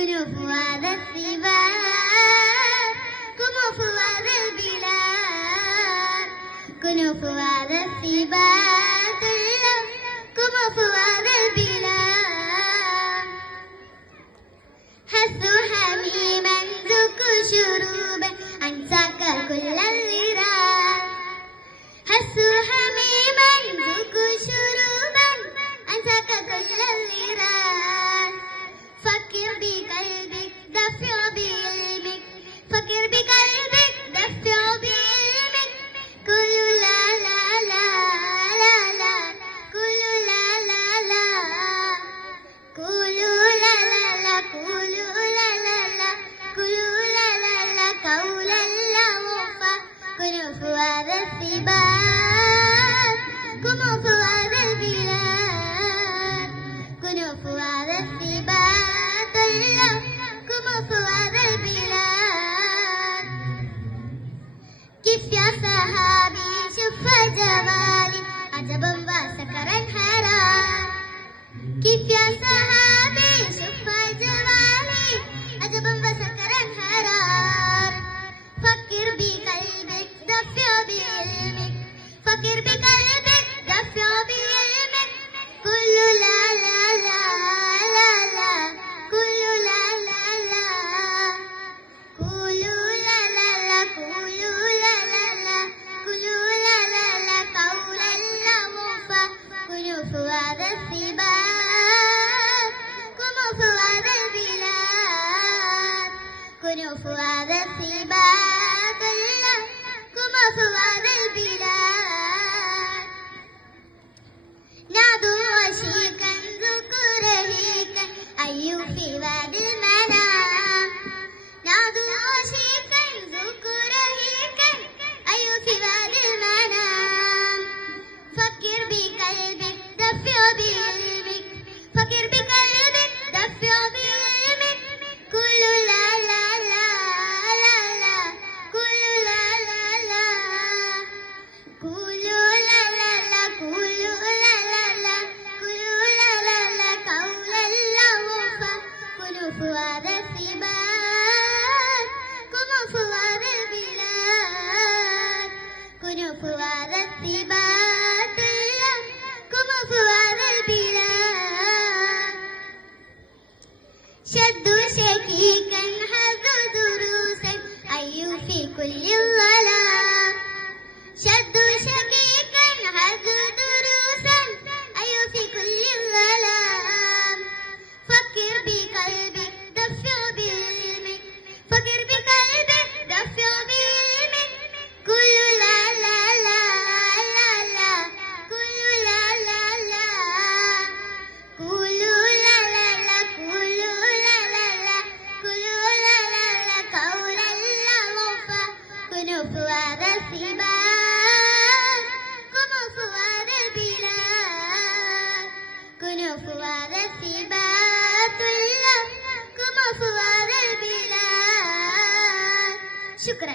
قلوب هذا السباق كنوف هذا البلاد. كنوف هذا السباق كنوف هذا البلاد. حسوا حميما ذكوا شروبا أن كل الغراب. الباب. فؤاد البلاد. كونوا فؤاد البلاد. كيف يا صحابي شوف جمالي. عجبا وسكر الحرام كيف يا صحابي गिर भी कर شد شكيكا هذا دروسا أي أيوة، في كل صوار السباق كونوا صوار البلاد كونوا صوار السباق كونوا صوار البلاد شكرا.